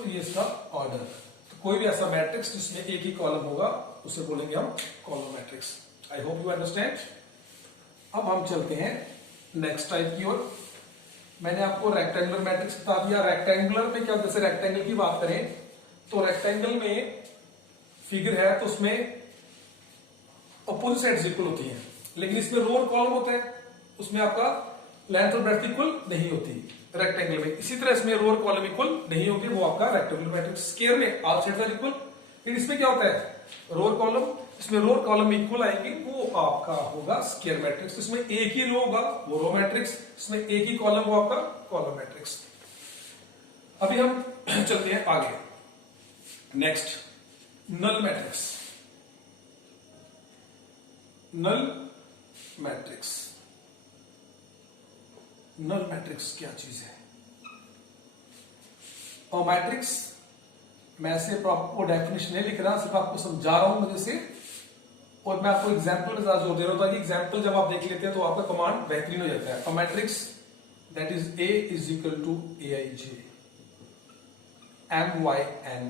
तो ये इसका ऑर्डर। तो कोई भी ऐसा मैट्रिक्स जिसमें एक ही कॉलम होगा उसे बोलेंगे हम column matrix. I hope you understand. अब हम चलते हैं नेक्स्ट टाइप की ओर। मैंने आपको रेक्टेंगुलर मैट्रिक्स बता दिया। रेक्टेंगुलर में क्या, जैसे रेक्टेंगल की बात करें तो रेक्टेंगल में फिगर है तो उसमें अपोजिट साइड्स इक्वल होती हैं, लेकिन इसमें रो और कॉलम होता है, उसमें आपका लेंथ और ब्रेड्थ इक्वल नहीं होती रेक्टेंगल में। इसी तरह इसमें रो और कॉलम इक्वल नहीं होंगे, वो आपका रेक्टेंगुलर मैट्रिक्स। स्क्वायर में ऑल साइड्स आर इक्वल, लेकिन इसमें क्या होता है रो और कॉलम, इसमें रो और कॉलम इक्वल आएंगे, वो आपका होगा स्क्वायर मैट्रिक्स। इसमें एक ही रो होगा वो रो मैट्रिक्स, इसमें एक ही कॉलम वो आपका कॉलम मैट्रिक्स। अभी हम चलते हैं आगे। Next null matrix. Null matrix, null matrix क्या चीज है? और मैट्रिक्स मैं सिर्फ आपको डेफिनेशन नहीं लिख रहा, सिर्फ आपको समझा रहा हूं मुझे से, और मैं आपको एग्जांपल के साथ जोड़ दे रहा हूं ताकि एग्जांपल जब आप देख लेते हैं तो आपका कमांड बेहतरीन हो जाता है। A matrix that is A is equal to Aij MYN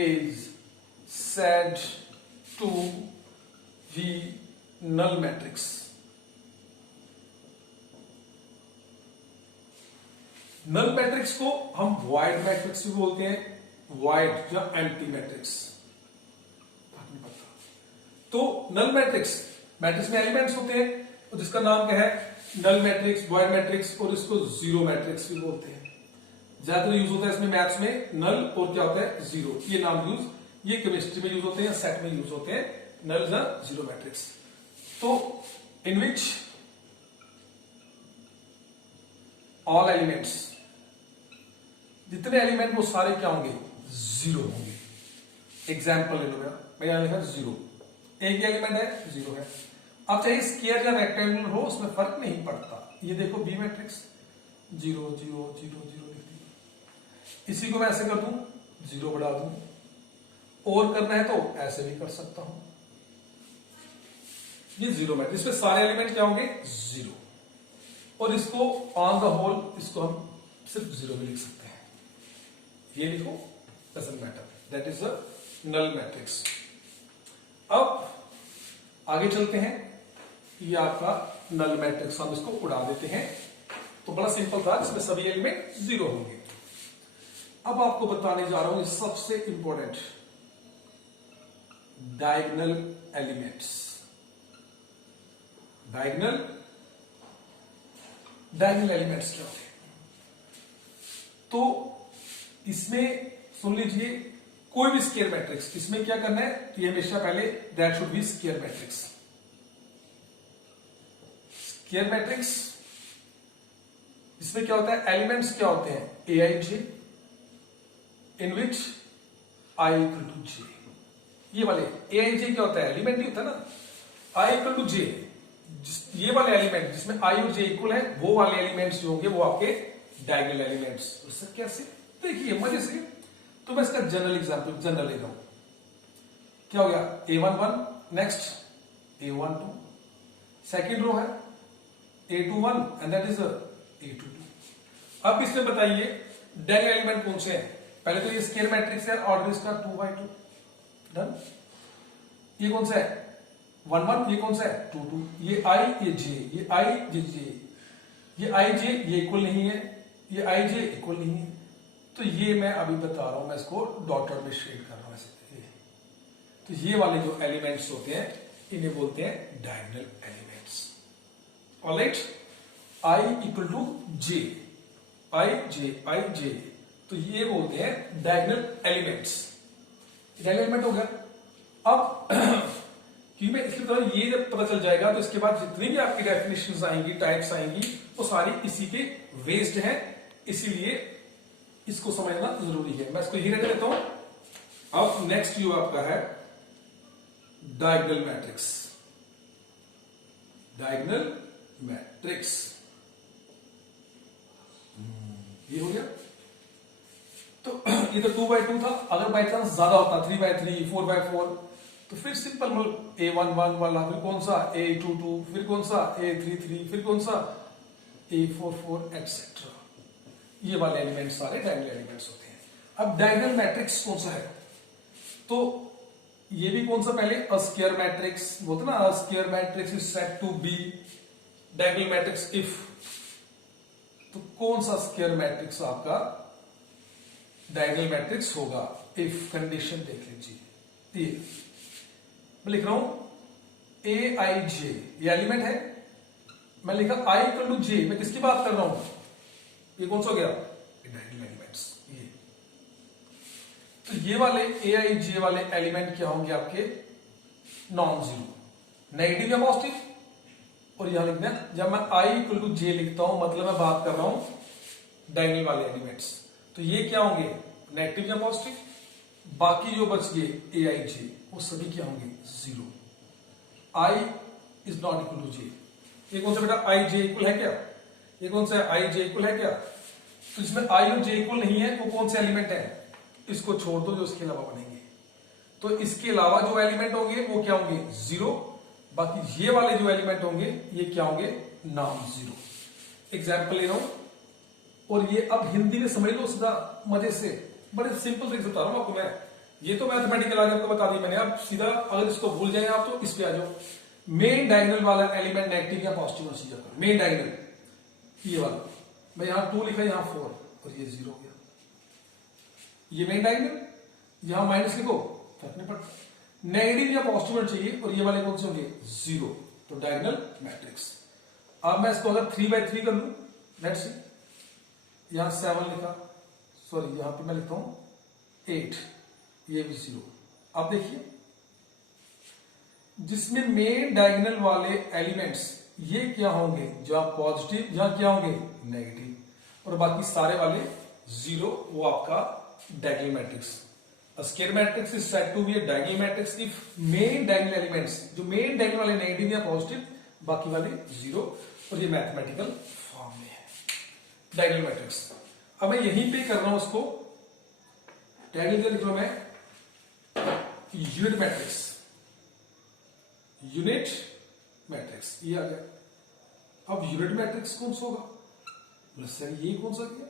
is said to be null matrix. Null matrix को हम वॉइड मैट्रिक्स भी बोलते हैं, वॉइड या एम्प्टी मैट्रिक्स, तो नल मैट्रिक्स, मैट्रिक्स में एलिमेंट्स होते हैं जिसका नाम क्या है नल मैट्रिक्स, वॉइड मैट्रिक्स, और इसको जीरो मैट्रिक्स भी बोलते हैं। ज्यादातर यूज होता है इसमें मैथ्स में नल और क्या होता है जीरो, ये नाम यूज, ये केमिस्ट्री में यूज होते हैं, सेट में यूज होते हैं नल या जीरो मैट्रिक्स। तो इन विच ऑल एलिमेंट्स, जितने एलिमेंट वो सारे क्या होंगे जीरो होंगे। एग्जाम्पल ले लो मैं यहां लिखा जीरो, एक ही एलिमेंट है जीरो है। अब चाहे स्क्वायर या रेक्टेंगुलर हो उसमें फर्क नहीं पड़ता। ये देखो B matrix zero zero zero zero लिख दी, इसी को मैं ऐसे कर दूं जीरो बढ़ा दूं, और करना है तो ऐसे भी कर सकता हूं। ये जीरो मैट्रिक्स, इसमें सारे एलिमेंट क्या होंगे जीरो, और इसको ऑन द होल इसको हम सिर्फ जीरो भी लिख सकते हैं। ये लिखो doesn't matter, that is a null matrix. अब आगे चलते हैं, ये आपका नल मैट्रिक्स, हम इसको उड़ा देते हैं। तो बड़ा सिंपल था, इसमें सभी एलिमेंट जीरो होंगे। अब आपको बताने जा रहा हूं सबसे important diagonal elements. Diagonal elements क्या होते हैं? तो इसमें सुन लीजिए, कोई भी स्क्वायर मैट्रिक्स, इसमें क्या करना है, ये हमेशा पहले that should be square matrix. Square matrix इसमें क्या होता है, एलिमेंट्स क्या होते हैं Aij in which I equal to J। ये वाले Aij क्या होता है, एलिमेंट ही होता है ना, I इक्वल टू J, ये वाले एलिमेंट जिसमें I और J इक्वल है, वो वाले एलिमेंट्स होंगे वो आपके डायगोनल एलिमेंट्स। उससे कैसे, देखिए मजे से। तो मैं इसका जनरल एग्जांपल जनरल ले रहा हूं, क्या हो गया A11, next A12, second row है A21 and that is A22। अब इसमें बताइए डायगोनल एलिमेंट कौन से हैं? पहले तो ये स्क्वायर मैट्रिक्स है, ऑर्डर इसका 2x2, डन। ये कौन सा है 1 1, ये कौन सा है 2 2, ये I ये J, ये I ये J, ये I J ये इक्वल नहीं है, ये I J इक्वल नहीं है। तो ये मैं अभी बता रहा हूं, मैं इसको डॉटर में शेड कर रहा हूं ऐसे। तो ये वाले जो एलिमेंट्स होते हैं इन्हें बोलते हैं diagonal elements. Alright, I equal to J, I J, तो ये बोलते हैं डायगोनल एलिमेंट्स। डायगोनल एलिमेंट हो गया। अब क्योंकि मैं इसलिए बता, ये जब पता चल जाएगा तो इसके बाद जितनी भी आपकी डेफिनेशंस आएंगी, टाइप्स आएंगी, वो सारी इसी के बेस्ड हैं, इसीलिए इसको समझना जरूरी है। मैं इसको यही रख देता हूं। अब नेक्स्ट जो आपका है डायगोनल मैट्रिक्स। डायगोनल मैट्रिक्स ये हो गया। तो ये तो 2x2 था, अगर बाई चांस ज्यादा होता 3x3, 4x4, तो फिर सिंपल A11 वाला, फिर कौन सा A22, फिर कौन सा A33, फिर कौन सा A44 एक्सेट्रा। ये वाले एलिमेंट सारे डायगोनल एलिमेंट्स होते हैं। अब डायगोनल मैट्रिक्स कौन सा है, तो ये भी कौन सा, पहले अ स्क्वायर मैट्रिक्स बोलते ना, a square matrix is said to be diagonal matrix if, तो कौन सा स्क्वायर मैट्रिक्स आपका डायगोनल मैट्रिक्स होगा, इफ कंडीशन देख लीजिए। ये मैं लिख रहा हूं ए आई जे, ये एलिमेंट है, मैं लिखा आई इक्वल टू जे, मैं किसकी बात कर रहा हूं, ये कौन सा हो गया, डायगोनल एलिमेंट्स। ये तो ये वाले ए आई जे वाले एलिमेंट क्या होंगे आपके, नॉन जीरो, नेगेटिव या पॉजिटिव, और यहां लिखना जब मैं आई इक्वल टू जे लिखता हूं मतलब मैं बात कर रहा हूं डायगोनल वाले एलिमेंट्स, तो ये क्या होंगे, नेगेटिव या पॉजिटिव, बाकी जो बच गए ए आई जे वो सभी क्या होंगे, zero. I is not equal to J, ये कौन सा बेटा आई जे इक्वल है क्या, ये कौन सा आई जे इक्वल है क्या, तो जिसमें आई और जे इक्वल नहीं है वो कौन से एलिमेंट है, इसको छोड़ दो जो इसके अलावा बनेंगे, तो इसके अलावा जो एलिमेंट होंगे वो क्या होंगे, जीरो, बाकी ये वाले जो एलिमेंट होंगे ये क्या होंगे, नॉन जीरो। एग्जाम्पल ले रहा हूं, और ये अब हिंदी में समझ लो सीधा मजे से, बड़े सिंपल तरीके से बता रहा हूं आपको मैं, ये तो मैथमेटिकल आगे आपको बता दी मैंने, अब सीधा अगर इसको भूल जाए आप तो इस पे आ जाओ। मेन डायगोनल वाला एलिमेंट नेगेटिव या पॉजिटिव कंसीडर करो, मेन डायगोनल ये वाला, मैं यहां 2 लिखा, यहां 4 और ये 0 हो गया, ये मेन डायगोनल, यहां माइनस लिखो फर्क नहीं पड़ता, नेगेटिव या पॉजिटिव चाहिए, और ये वाले कौन से होंगे, 0, तो डायगोनल मैट्रिक्स। अब मैं इसको अगर 3/3 कर लूं, लेट्स सी, यहां 7 लिखा, सॉरी यहां पे मैं लिखता हूं 8, ये भी 0। अब देखिए जिसमें मेन डायगोनल वाले एलिमेंट्स ये क्या होंगे, जहां पॉजिटिव जहां क्या होंगे, नेगेटिव, और बाकी सारे वाले 0, वो आपका diagonal matrix. A square matrix is said to be a diagonal matrix if main diagonal elements, जो मेन डायगोनल वाले नेगेटिव या पॉजिटिव, बाकी वाले 0, और ये मैथमेटिकल फॉर्म में है डायगोनल मैट्रिक्स। अब मैं यहीं पे कर रहा हूं उसको डायगोनल, लिख रहा हूं मैं यूनिट मैट्रिक्स, यूनिट मैट्रिक्स ये आ गया। अब यूनिट मैट्रिक्स कौन सा होगा, बोले सर ये कौन सा गया,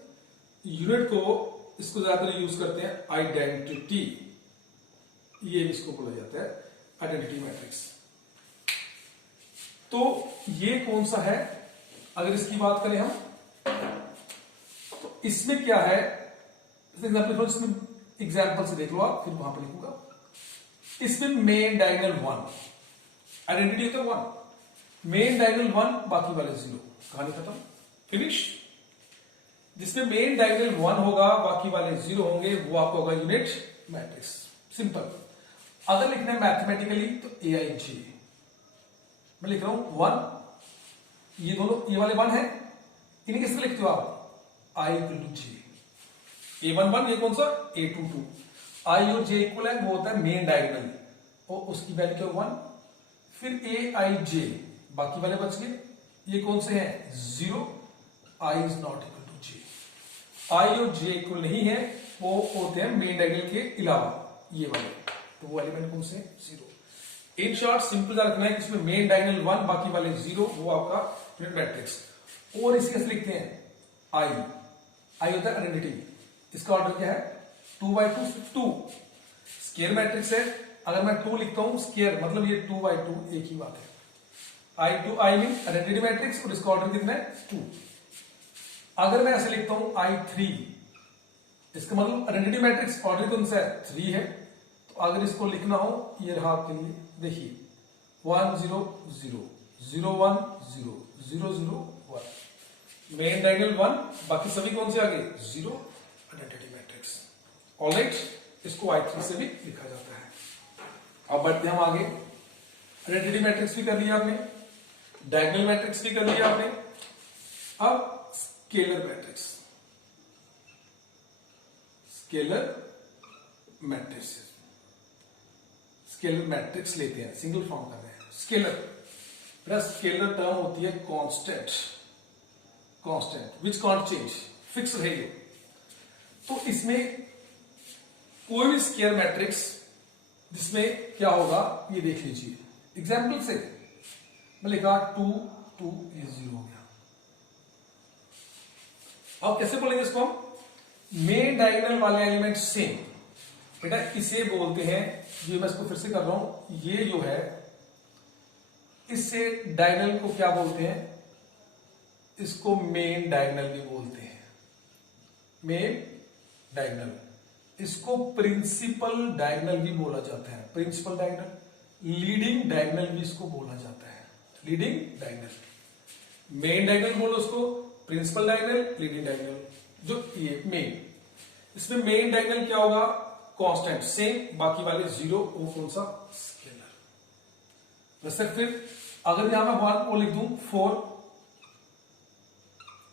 यूनिट को इसको ज्यादातर यूज करते हैं आइडेंटिटी, ये इसको बोला जाता है आइडेंटिटी मैट्रिक्स। तो ये कौन सा है, अगर इसकी बात करें हम, तो इसमें क्या है, इसमें एग्जाम्पल से देख लो आप, फिर वहां पर लिखूंगा। इसमें मेन डायगोनल 1, आइडेंटिटी होता है 1, मेन डायगोनल 1, बाकी वाले 0, कहानी खत्म, फिनिश। जिसमें मेन डायगोनल 1 होगा, बाकी वाले 0 होंगे, वो आपको होगा यूनिट मैट्रिक्स, सिंपल। अगर लिखना है मैथमेटिकली तो ए आई जे, मैं लिख रहा हूं 1, ये दोनों ये वाले 1 है, इन्हें किस तरह लिखते हो आप, I equal to J, A11 ये कौन सा, A22, आई और जे इक्वल है, वो होता है मेन डायगोनल, और उसकी वैल्यू क्या 1, फिर ए आई जे, बाकी वाले बच गए, ये कौन से हैं 0, आई इज नॉट इक्वल टू जे, आई और जे इक्वल नहीं है, वो होते हैं मेन डायगोनल के अलावा ये वाले, तो वो एलिमेंट कौन से 0। इन शॉर्ट सिंपल सा रखना है कि इसमें मेन डायगोनल 1, बाकी वाले 0, वो आपका यूनिट मैट्रिक्स। और इसी कैसे लिखते हैं, आई होता है आइडेंटिटी, इसका ऑर्डर क्या है 2/2, 2 स्क्वायर मैट्रिक्स है, अगर मैं 2 लिखता हूं स्क्वायर मतलब ये 2/2 एक ही बात है, आई मीन आइडेंटिटी मैट्रिक्स, और इसका ऑर्डर कितना है 2। अगर मैं ऐसे लिखता हूं I3, इसका मतलब आइडेंटिटी मैट्रिक्स ऑर्डर कौन सा है 3 है, तो अगर इसको लिखना हो ये रहा आपके लिए, देखिए 1 0 0 0 1 0 0 0 1, मेन डायगोनल 1, बाकी सभी कौन से आगे 0, आइडेंटिटी मैट्रिक्स। ऑलराइट, इसको I3 से भी लिखा जाता है। अब बढ़ते हम आगे, आइडेंटिटी मैट्रिक्स भी कर लिया आपने, डायगोनल मैट्रिक्स भी कर लिया आपने, अब scalar matrix, scalar matrix, scalar matrix लेते हैं, सिंगल फॉर्म कर रहे हैं। स्केलर, स्केलर टर्म होती है constant, constant which can't change, fix रहेगी। तो इसमें कोई भी स्केलर मैट्रिक्स जिसमें क्या होगा ये देख लीजिए, एग्जाम्पल से मैं लिखा 2 2 ये 0 हो गया। अब कैसे बोलेंगे इसको हम, मेन डायगोनल वाले एलिमेंट सेम, बेटा इसे बोलते हैं, ये मैं इसको फिर से कर रहा हूं, ये जो है इससे डायगोनल को क्या बोलते हैं, इसको मेन डायगोनल भी बोलते हैं, मेन डायगोनल। इसको प्रिंसिपल डायगोनल भी बोला जाता है, प्रिंसिपल डायगोनल, लीडिंग डायगोनल भी इसको बोला जाता है, लीडिंग डायगोनल। मेन डायगोनल बोलो उसको, प्रिंसिपल डायगोनल, लीडिंग डायगोनल। जो ये मेन, इसमें मेन डायगोनल क्या होगा, कांस्टेंट सेम, बाकी वाले जीरो, वो कौन सा, स्केलर। वैसे फिर अगर यहां मैं 1 को लिख दूं 4,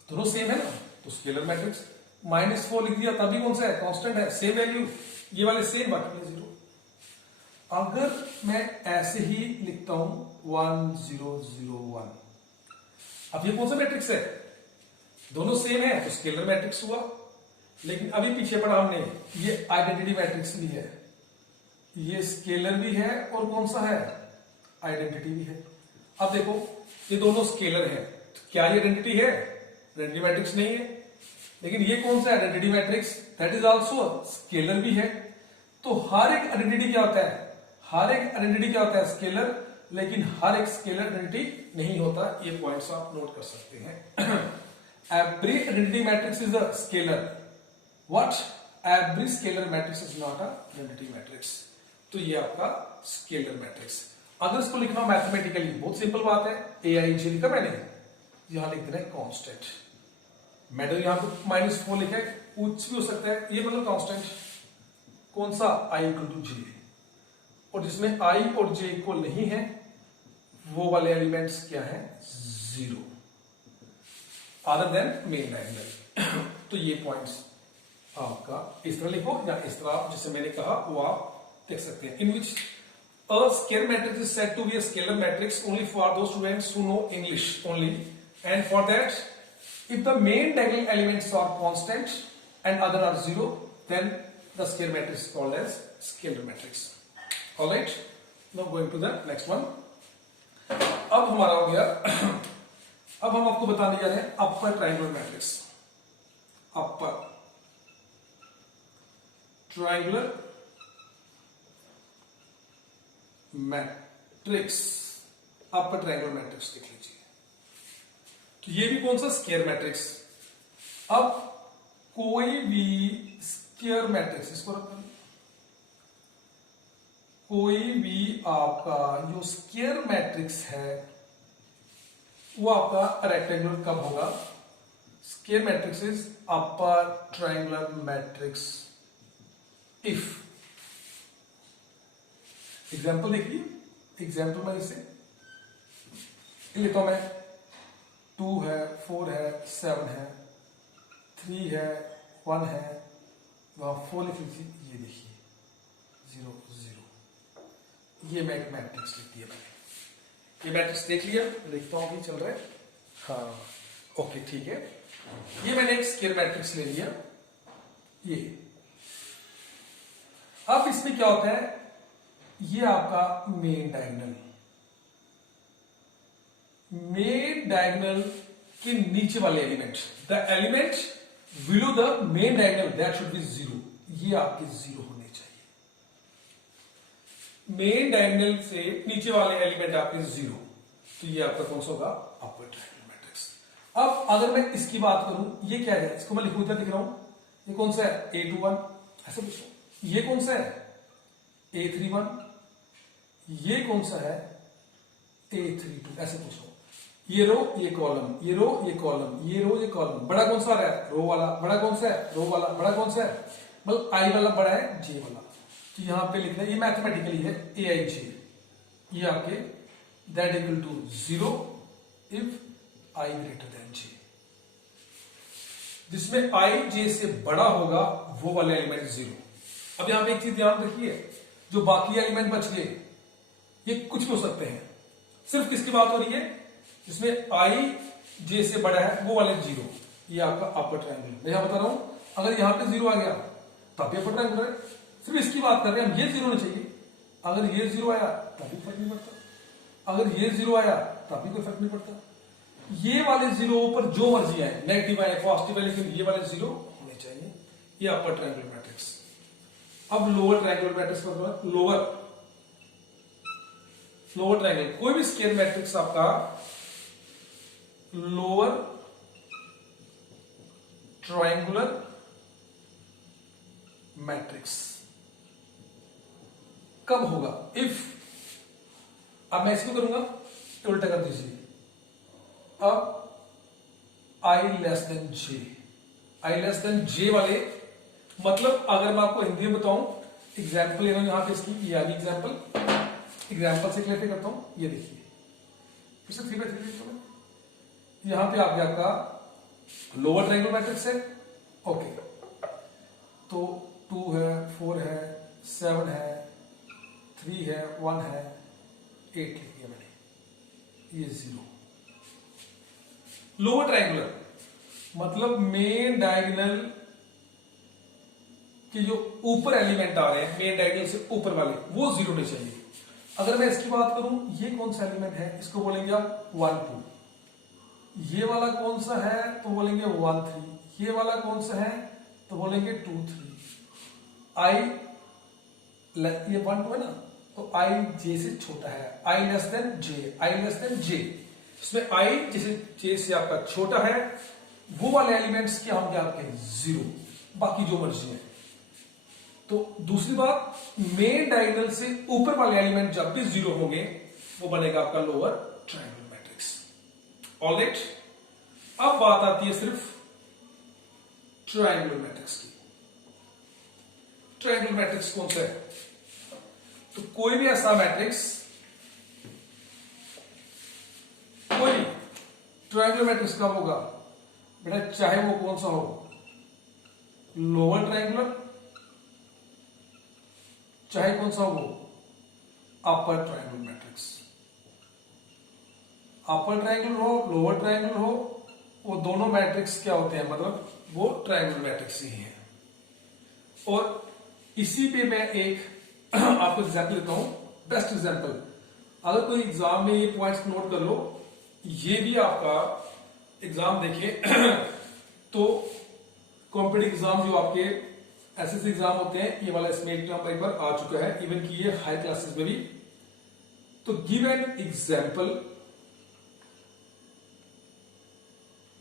दोनों सेम है ना, तो स्केलर मैट्रिक्स। -4 लिख दिया तभी कौन सा है, कांस्टेंट है, सेम वैल्यू, ये वाले सेम, बाकी वाले जीरो। अगर मैं ऐसे ही लिखता हूं 1 0 0 1, अब ये कौन सा मैट्रिक्स है, दोनों सेम है तो स्केलर मैट्रिक्स हुआ। लेकिन अभी पीछे पढ़ा हमने, ये आइडेंटिटी मैट्रिक्स भी है, ये स्केलर भी है और कौन सा है, आइडेंटिटी भी है। अब देखो ये दोनों स्केलर है, तो क्या ये आइडेंटिटी है, आइडेंटिटी मैट्रिक्स नहीं है। लेकिन ये कौन सा identity matrix, that is also scalar भी है। तो हर एक आइडेंटिटी क्या होता है, हर एक आइडेंटिटी क्या होता है, स्केलर। लेकिन हर एक स्केलर आइडेंटिटी नहीं होता, ये पॉइंट्स आप नोट कर सकते हैं। Every identity matrix is a scalar, what, every scalar matrix is not a identity matrix. तो ये आपका स्केलर मैट्रिक्स। अगर इसको लिखना मैथमेटिकली, बहुत सिंपल बात है, AIJ लिखा मैंने, यहां लिख देना है कांस्टेंट। मैंने यहां पे -4 लिखा है, कुछ भी हो सकता है, ये मतलब कांस्टेंट, कौन सा, I = J। और जिसमें I और J इक्वल नहीं है, वो वाले एलिमेंट्स क्या है, 0, अदर देन मेन डायगोनल। तो ये पॉइंट्स आपका इस तरह लिखो, या इस तरह जैसे मैंने कहा वो आप देख सकते हैं। इन विच a square matrix is said to be a scalar matrix only for those students who know English only, and for that, if the main diagonal elements are constant and other are 0, then the square matrix is called as scalar matrix. All right, now going to the next one. अब हमारा हो गया अब हम आपको बताने जा रहे हैं अपर ट्रायंगुलर मैट्रिक्स, अपर ट्रायंगुलर मैट्रिक्स, अपर ट्रायंगुलर मैट्रिक्स देख लीजिए। तो ये भी कौन सा, स्क्वायर मैट्रिक्स। अब कोई भी स्क्वायर मैट्रिक्स, इसको रख, कोई भी आपका जो स्क्वायर मैट्रिक्स है वो आपका रेक्टेंगुलर कब होगा, square matrix is upper triangular matrix if, example देखिए, एग्जाम्पल में इसे लेता हूं मैं, 2 है, 4 है, 7 है, 3 है, 1 है, वहां 4 लिख लीजिए, ये देखिए 0 0, ये मैं एक मैट्रिक्स लिख दिया मैंने, ये मैट्रिक्स देख लिया, लिखता हूं कि चल रहा है, हाँ ओके ठीक है। ये मैंने एक स्क्वायर मैट्रिक्स ले लिया, ये। अब इसमें क्या होता है, ये आपका मेन डायगोनल, मेन डायगोनल के नीचे वाले element, the element below the main diagonal that should B 0, ये आपके 0 होने चाहिए। मेन डायगोनल से नीचे वाले एलिमेंट आपके 0, तो ये आपका कौन सा होगा, अपर ट्रायंगुलर मैट्रिक्स। अब अगर मैं इसकी बात करूं, ये क्या है, इसको मैं लिखूं, इधर लिख रहा हूं, ये कौन सा है, A21, ऐसा पूछो। ये कौन सा है, A31, ये कौन सा है, A32, ऐसे पूछो। ये रो ये कॉलम, ये रो ये कॉलम, ये रो ये कॉलम, बड़ा कौन सा है, रो वाला, बड़ा कौन सा है, रो वाला, बड़ा कौन सा है, मतलब I वाला बड़ा है J वाला। तो यहां पे लिखना है, ये मैथमेटिकली है AIJ, ये आपके that equal to 0 if I greater than J, जिसमें I J से बड़ा होगा वो वाले एलिमेंट 0। अब यहां पे एक चीज ध्यान रखिए, जो बाकी एलिमेंट बच गए ये कुछ भी हो सकते हैं, सिर्फ किसकी बात हो रही है, जिसमें I J से बड़ा है वो वाले 0, ये आपका अपर ट्रायंगुलर। मैं यहां बता रहा हूं, अगर यहां पे 0 आ गया तब भी अपर ट्रायंगुलर है, सिर्फ इसकी बात कर रहे हैं हम, ये 0 होना चाहिए। अगर ये 0 आया तब भी फर्क नहीं पड़ता, अगर ये 0 आया तब भी कोई फर्क नहीं पड़ता। ये वाले 0 पर जो मर्जी आए, नेगेटिव आए, पॉजिटिव आए, लेकिन ये वाले 0 होने चाहिए। ये अपर ट्रायंगुलर मैट्रिक्स। अब लोअर ट्रायंगुलर मैट्रिक्स मतलब लोअर ट्रायंगल, कोई भी स्केयर मैट्रिक्स आपका लोअर ट्रायंगुलर मैट्रिक्स कब होगा? इफ, अब मैं इसको करूंगा उल्टा कर दीजिए। अब आई लेस देन जे, आई लेस देन जे वाले, मतलब अगर मैं आपको हिंदी में बताऊं, एग्जाम्पल ले रहा हूं यहां पे इसकी, ये आगे एग्जाम्पल से क्लियर करता हूं। ये देखिए फिर से 3x3 यहां पे आ गया आपका लोअर ट्रायंगुलर मैट्रिक्स है। ओके, तो 2 है, 4 है, 7 है, 3 है, 1 है, 8 लिख दिया मैंने, ये 0। लोअर ट्रायंगुलर मतलब मेन डायगोनल के जो ऊपर एलिमेंट आ रहे हैं, मेन डायगोनल से ऊपर वाले, वो 0 नहीं चाहिए। अगर मैं इसकी बात करूं, ये कौन सा एलिमेंट है, इसको बोलेंगे आप 1 2। ये वाला कौन सा है तो बोलेंगे 1 3। ये वाला कौन सा है तो बोलेंगे 2 3। आई, ये 1 2 है ना, तो आई जे से छोटा है, आई लेस देन जे, आई लेस देन जे। इसमें आई जैसे जे से आपका छोटा है, वो वाले एलिमेंट्स के हम क्या करते हैं 0, बाकी जो मर्जी है। तो दूसरी बात, मेन डायगोनल से ऊपर वाले एलिमेंट जब भी 0 होंगे, वो बनेगा आपका लोअर ट्रायंगुलर मैट्रिक्स। ऑलराइट, अब बात आती है सिर्फ ट्रायंगुलर मैट्रिक्स की। ट्रायंगुलर मैट्रिक्स कौन सा है? तो कोई भी ऐसा मैट्रिक्स, कोई ट्रायंगुलर मैट्रिक्स कब होगा बेटा? चाहे वो कौन सा हो, लोअर ट्रायंगुलर, चाहे कौन सा हो अपर ट्रायंगुलर मैट्रिक्स। अपर ट्रायंगुलर हो, लोअर ट्रायंगुलर हो, वो दोनों मैट्रिक्स क्या होते हैं, मतलब वो ट्रायंगुलर मैट्रिक्स ही हैं। और इसी पे मैं एक आपको एग्जाम्पल देता हूं, बेस्ट एग्जाम्पल। अगर कोई एग्जाम में ये पॉइंट्स नोट कर लो, ये भी आपका एग्जाम देखिए तो कॉम्पिटिटिव एग्जाम जो आपके एसएससी एग्जाम होते हैं, ये वाला इसमें एक पेपर आ चुका है, इवन कि ये हाई क्लासेस में भी। तो give an example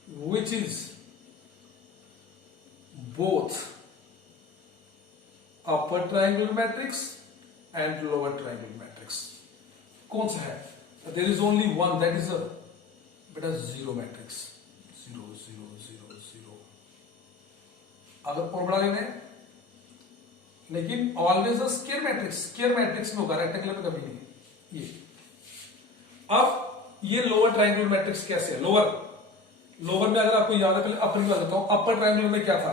which is both upper triangular matrix and lower triangular matrix. कौन सा है? There is only one, that is बेटा 0 मैट्रिक्स, 0 0 0 0। अगर और बड़ा लेना है, लेकिन always a square matrix, square matrix में होगा, रेक्टेंगुलर में कभी नहीं। ये अब ये लोअर ट्रायंगुलर मैट्रिक्स कैसे है? लोअर में अगर आपको याद है, पहले अपर की बात करता हूं। अपर ट्रायंगुलर में क्या था?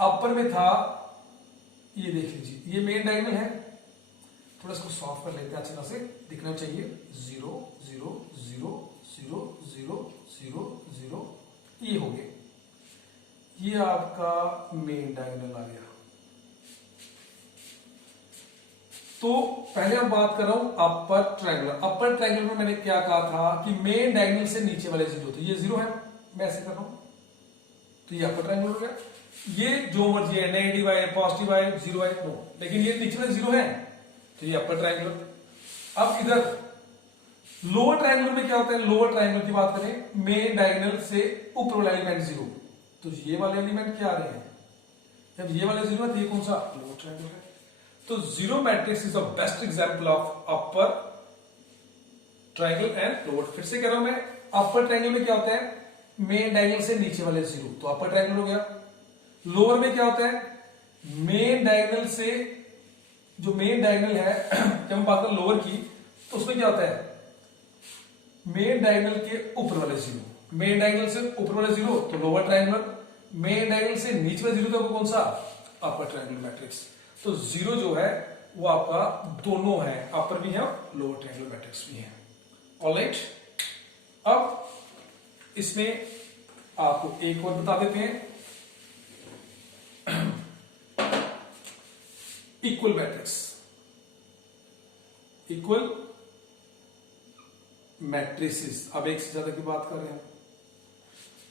अपर में था, ये देख लीजिए, ये मेन डायगोनल है, थोड़ा इसको सॉफ्ट कर लेते हैं, अच्छी तरह से दिखना चाहिए। 0 0 0 0 0 0 0, ये हो गए, ये आपका मेन डायगोनल आ गया। तो पहले हम बात कर रहा हूं अपर ट्रायंगुलर। अपर ट्रायंगुलर में मैंने क्या कहा था कि मेन डायगोनल से नीचे वाले 0, तो ये 0 है, मैं ऐसे कर रहा हूं, तो ये अपर ट्रायंगुलर हो गया। ये जो मर्जी है, नेगेटिव है, पॉजिटिव है, 0 है, नो, लेकिन ये नीचे वाले 0 है, तो ये अपर ट्रायंगुलर। अब इधर लोअर ट्रायंगुलर में क्या होता है? लोअर ट्रायंगुलर की बात करें, मेन डायगोनल से ऊपर वाला एलिमेंट 0, तो ये वाले एलिमेंट क्या आ रहे हैं? जब ये वाले 0 है, तो ये कौन सा? लोअर ट्रायंगुलर है। तो 0 matrix is the best example of upper triangle and lower. फिर से कह रहा हूं मैं, अपर ट्रायंगल में क्या होता है? मेन डायगोनल से नीचे वाले 0, तो अपर ट्रायंगल हो गया। लोअर में क्या होता है? मेन डायगोनल से, जो मेन डायगोनल है जब हम बात करें लोअर की, तो उसमें क्या होता है? मेन डायगोनल के ऊपर वाले 0, मेन डायगोनल से ऊपर वाले 0 तो लोअर ट्रायंगुलर, मेन डायगोनल से नीचे वाले 0 तो कौन सा? अपर ट्रायंगुलर मैट्रिक्स। तो 0 जो है वो आपका दोनों है, अपर भी है और लोअर ट्रायंगुलर मैट्रिक्स भी है। ऑलराइट, अब इसमें आपको एक और बता देते हैं, इक्वल मैट्रिक्स, इक्वल मैट्रिसेस। अब एक से ज्यादा की बात कर रहे हैं,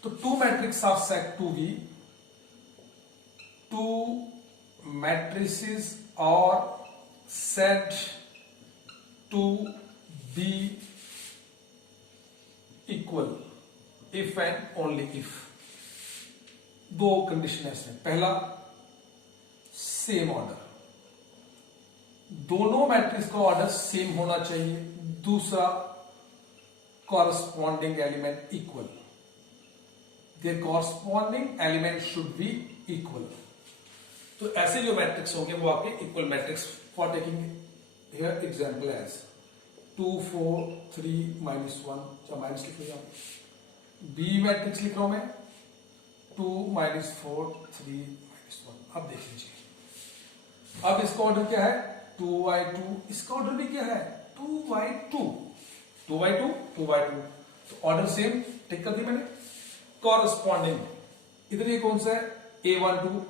तो 2 matrix of set 2V two matrices are said to be equal if and only if. दो कंडीशन है इसमें. पहला, सेम ऑर्डर, दोनों मैट्रिक्स का ऑर्डर सेम होना चाहिए. दूसरा, corresponding element equal. There corresponding element should be equal. तो ऐसे जो मैट्रिक्स होंगे वो आपके equal matrix. For taking here example as 2 4 3 -1, या माइनस लिख लिया. बी मैट्रिक्स लिख रहा हूं मैं 2 -4 3 -1. अब देख लीजिए, अब इसका ऑर्डर क्या है 2/2. इसका ऑर्डर भी क्या है 2/2. 2/2 2/2. तो ऑर्डर सेम टिक कर दी मैंने. कॉरस्पॉन्डिंग, इधर ये कौन सा है A12,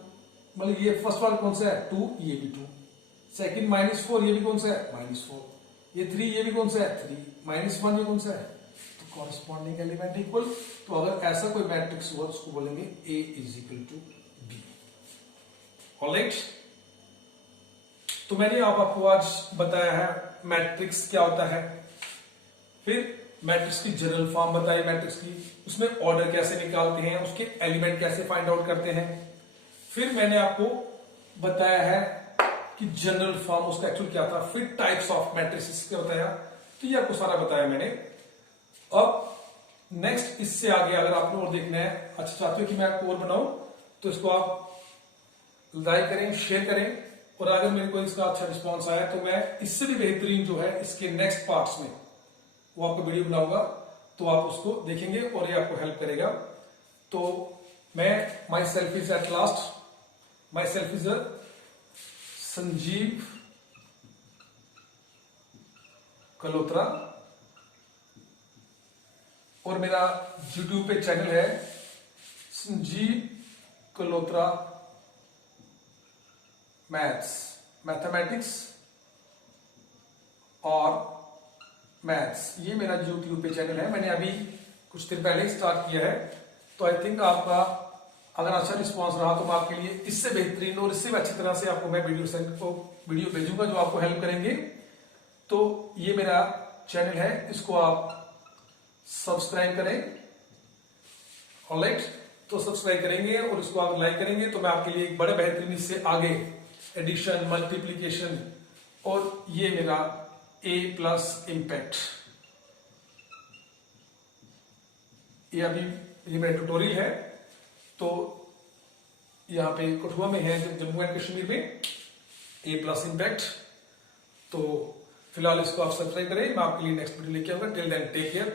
मतलब ये फर्स्ट वाला कौन सा है 2, ये भी 2. सेकंड -4, ये भी कौन सा है -4. ये 3, ये भी कौन सा है 3. -1, ये कौन सा है. तो कॉरस्पॉन्डिंग एलिमेंट इक्वल. तो अगर ऐसा कोई मैट्रिक्स हुआ उसको बोलेंगे A = B. ऑलराइट. तो मैंने आपको आज बताया है मैट्रिक्स क्या होता है, फिर मैट्रिक्स की जनरल फॉर्म बताई मैट्रिक्स की, उसमें ऑर्डर कैसे निकालते हैं, उसके एलिमेंट कैसे फाइंड आउट करते हैं. फिर मैंने आपको बताया है कि जनरल फॉर्म उसका एक्चुअल क्या था. फिर टाइप्स ऑफ मैट्रिक्स क्या बताया. तो ये आपको सारा बताया मैंने. अब नेक्स्ट इससे आगे अगर आपने और देखना है, अच्छा चाहते हो कि मैं आपको और बनाऊं, तो इसको आप लाइक करें, शेयर करें. और अगर मेरे को इसका अच्छा रिस्पांस आया तो मैं इससे भी बेहतरीन जो है इसके नेक्स्ट पार्ट्स में वो आपको वीडियो बनाऊंगा, तो आप उसको देखेंगे और ये आपको हेल्प करेगा. तो मैं myself is at last. Myself is Sanjeev Kalotra और मेरा YouTube पे चैनल है संजीव कलोत्रा मैथमेटिक्स और मैथ्स. ये मेरा YouTube पे चैनल है. मैंने अभी कुछ दिन पहले ही स्टार्ट किया है. तो आई थिंक आपका अगर अच्छा रिस्पांस रहा तो मैं आपके लिए इससे बेहतरीन और इससे भी अच्छी तरह से आपको मैं वीडियो भेजूंगा जो आपको हेल्प करेंगे. तो ये मेरा चैनल है, इसको आप सब्सक्राइब करें. ऑलराइट. तो सब्सक्राइब करेंगे और इसको आप लाइक करेंगे तो मैं आपके लिए एक बड़े बेहतरीन इससे आगे एडिशन, मल्टीप्लीकेशन और ये मेरा A+ इम्पैक्ट, ये मेरा ट्यूटोरियल है. तो यहाँ पे कठुआ में है जम्मू एंड कश्मीर में A+ इम्पैक्ट. तो फिलहाल इसको आप सब्सक्राइब करें. मैं आपके लिए नेक्स्ट वीडियो लेके आऊंगा. Till then take care.